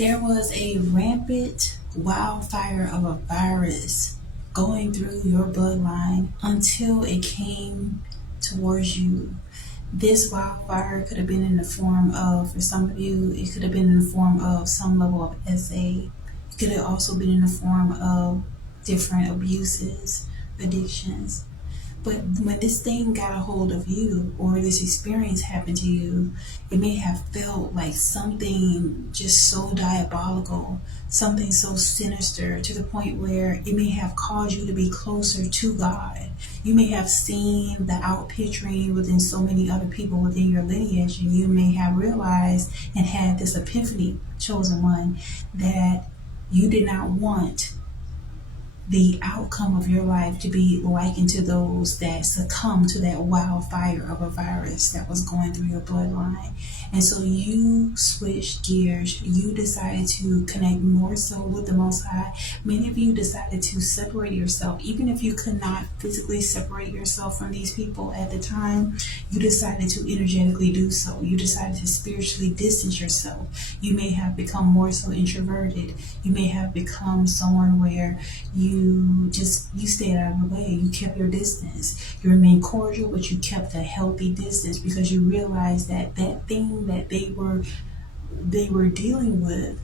There was a rampant wildfire of a virus going through your bloodline until it came towards you. This wildfire could have been in the form of, for some of you, it could have been in the form of some level of SA. It could have also been in the form of different abuses, addictions. But when this thing got a hold of you, or this experience happened to you, it may have felt like something just so diabolical, something so sinister, to the point where it may have caused you to be closer to God. You may have seen the outpicturing within so many other people within your lineage, and you may have realized and had this epiphany, chosen one, that you did not want the outcome of your life to be likened to those that succumbed to that wildfire of a virus that was going through your bloodline. And so you switched gears. You decided to connect more so with the Most High. Many of you decided to separate yourself. Even if you could not physically separate yourself from these people at the time, you decided to energetically do so. You decided to spiritually distance yourself. You may have become more so introverted. You may have become someone where you stayed out of the way. You kept your distance. You remained cordial, but you kept a healthy distance, because you realized that that thing that they were dealing with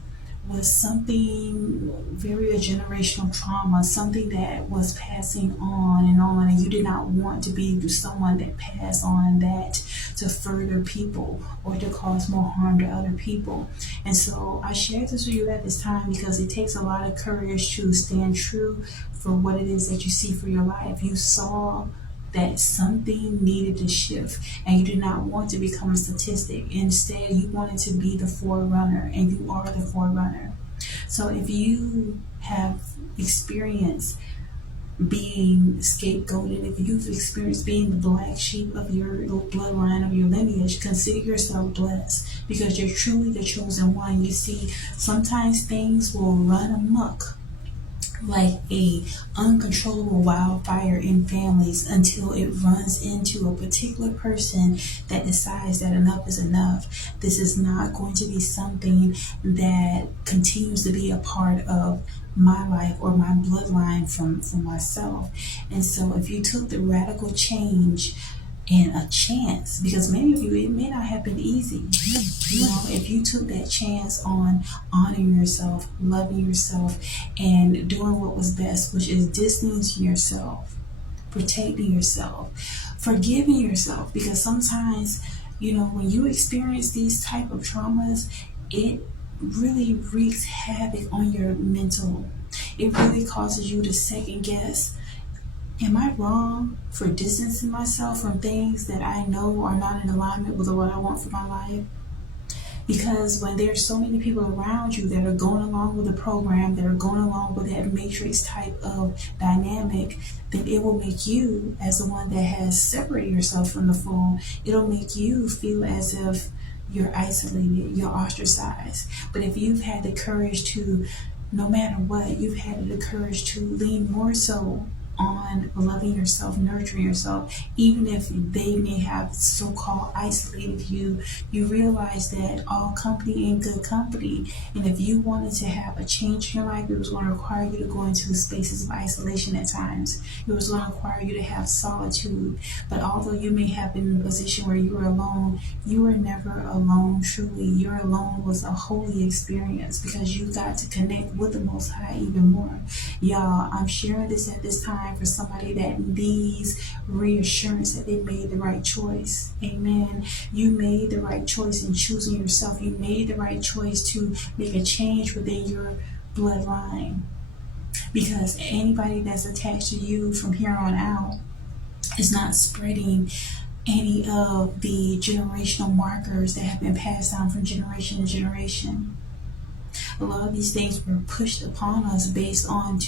was something very a generational trauma, something that was passing on, and you did not want to be someone that passed on that to further people or to cause more harm to other people. And so I share this with you at this time because it takes a lot of courage to stand true for what it is that you see for your life. You saw that something needed to shift, and you did not want to become a statistic. Instead, you wanted to be the forerunner, and you are the forerunner. So if you have experienced being scapegoated, if you've experienced being the black sheep of your bloodline, of your lineage, consider yourself blessed, because you're truly the chosen one. You see, sometimes things will run amok like a uncontrollable wildfire in families until it runs into a particular person that decides that enough is enough. This is not going to be something that continues to be a part of my life or my bloodline from myself. And so if you took the radical change and a chance, because many of you, it may not have been easy. If you took that chance on honoring yourself, loving yourself, and doing what was best, which is distancing yourself, protecting yourself, forgiving yourself, because sometimes, when you experience these type of traumas, it really wreaks havoc on your mental. It really causes you to second guess. Am I wrong for distancing myself from things that I know are not in alignment with what I want for my life? Because when there's so many people around you that are going along with the program, that are going along with that matrix type of dynamic, then it will make you, as the one that has separated yourself from the fold, it'll make you feel as if you're isolated, you're ostracized. But if you've had the courage to, no matter what, you've had the courage to lean more so on loving yourself, nurturing yourself, even if they may have so-called isolated you, you realize that all company ain't good company. And if you wanted to have a change in your life, it was going to require you to go into spaces of isolation at times. It was going to require you to have solitude. But although you may have been in a position where you were alone, you were never alone truly. Your alone was a holy experience, because you got to connect with the Most High even more. Y'all, I'm sharing this at this time for somebody that needs reassurance that they made the right choice. Amen. You made the right choice in choosing yourself. You made the right choice to make a change within your bloodline, because anybody that's attached to you from here on out is not spreading any of the generational markers that have been passed down from generation to generation. A lot of these things were pushed upon us based on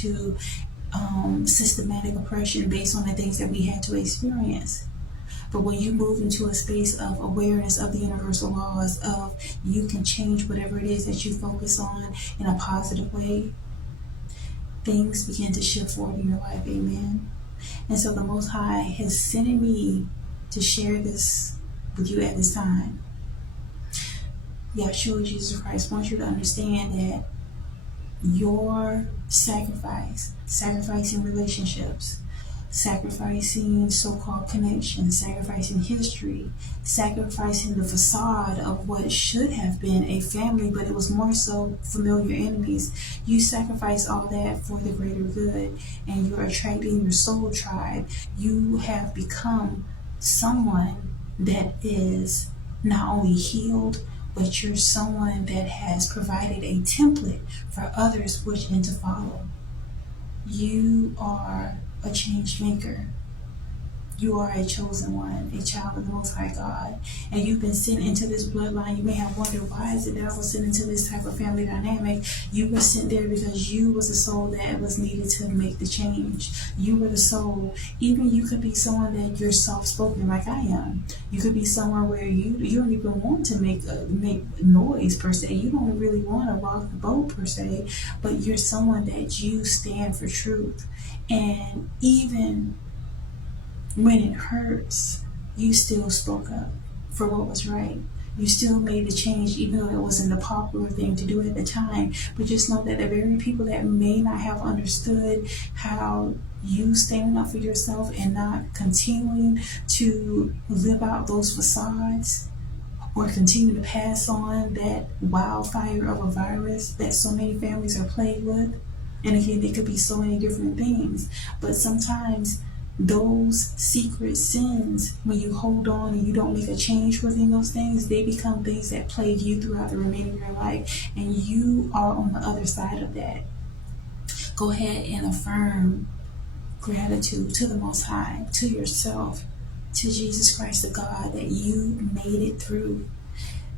systematic oppression, based on the things that we had to experience. But when you move into a space of awareness of the universal laws of you can change whatever it is that you focus on in a positive way, things begin to shift forward in your life. Amen. And so the Most High has sent me to share this with you at this time. Yeshua Jesus Christ wants you to understand that your sacrifice, sacrificing relationships, sacrificing so-called connections, sacrificing history, sacrificing the facade of what should have been a family, but it was more so familiar enemies. You sacrifice all that for the greater good, and you're attracting your soul tribe. You have become someone that is not only healed, but you're someone that has provided a template for others which then to follow. You are a change maker. You are a chosen one, a child of the Most High God, and you've been sent into this bloodline. You may have wondered, why is it that I was sent into this type of family dynamic? You were sent there because you was the soul that was needed to make the change. You were the soul. Even you could be someone that you're soft-spoken like I am. You could be someone where you don't even want to make noise per se. You don't really want to rock the boat per se, but you're someone that you stand for truth. And even when it hurts, you still spoke up for what was right. You still made the change, even though it wasn't the popular thing to do at the time. But just know that the very people that may not have understood how you standing up for yourself and not continuing to live out those facades, or continue to pass on that wildfire of a virus that so many families are plagued with. And again, they could be so many different things. But sometimes those secret sins, when you hold on and you don't make a change within those things, they become things that plague you throughout the remainder of your life. And you are on the other side of that. Go ahead and affirm gratitude to the Most High, to yourself, to Jesus Christ, the God, that you made it through.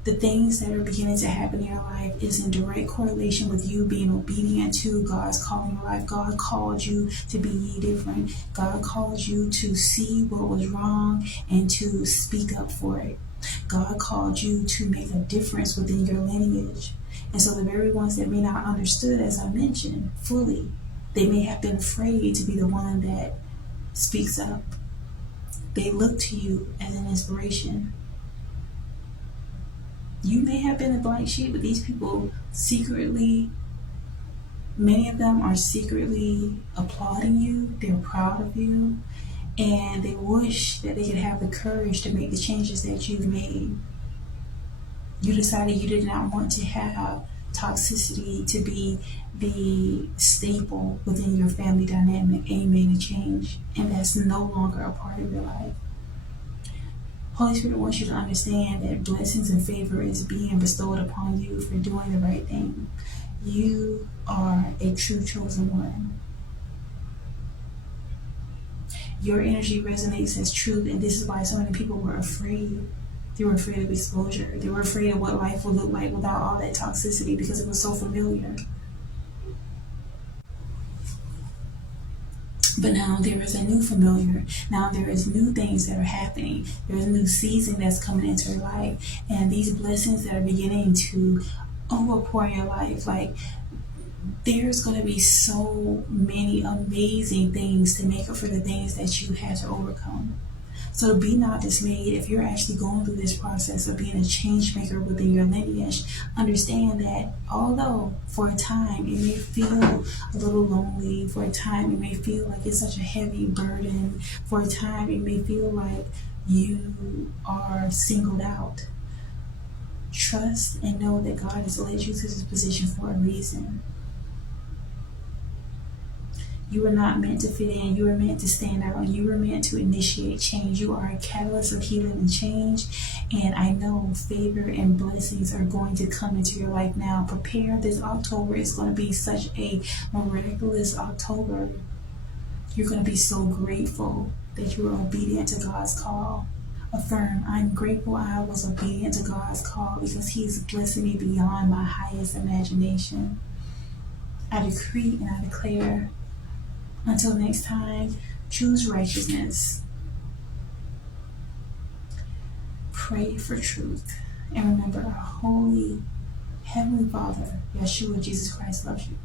The things that are beginning to happen in your life is in direct correlation with you being obedient to God's call in your life. God called you to be ye different. God called you to see what was wrong and to speak up for it. God called you to make a difference within your lineage. And so the very ones that may not understood, as I mentioned, fully, they may have been afraid to be the one that speaks up. They look to you as an inspiration. You may have been a black sheep, but these people secretly, many of them are secretly applauding you. They're proud of you. And they wish that they could have the courage to make the changes that you've made. You decided you did not want to have toxicity to be the staple within your family dynamic, and you made a change. And that's no longer a part of your life. Holy Spirit wants you to understand that blessings and favor is being bestowed upon you for doing the right thing. You are a true chosen one. Your energy resonates as truth, and this is why so many people were afraid. They were afraid of exposure. They were afraid of what life would look like without all that toxicity because it was so familiar. But now there is a new familiar. Now there is new things that are happening. There is a new season that's coming into your life. And these blessings that are beginning to overpour in your life, like there's going to be so many amazing things to make up for the things that you had to overcome. So be not dismayed if you're actually going through this process of being a change maker within your lineage. Understand that although for a time it may feel a little lonely, for a time it may feel like it's such a heavy burden, for a time it may feel like you are singled out, trust and know that God has led you to this position for a reason. You were not meant to fit in. You were meant to stand out. You were meant to initiate change. You are a catalyst of healing and change. And I know favor and blessings are going to come into your life now. Prepare. This October is going to be such a miraculous October. You're going to be so grateful that you were obedient to God's call. Affirm, I'm grateful I was obedient to God's call because He's blessing me beyond my highest imagination. I decree and I declare, until next time, choose righteousness. Pray for truth. And remember, our holy Heavenly Father, Yeshua, Jesus Christ, loves you.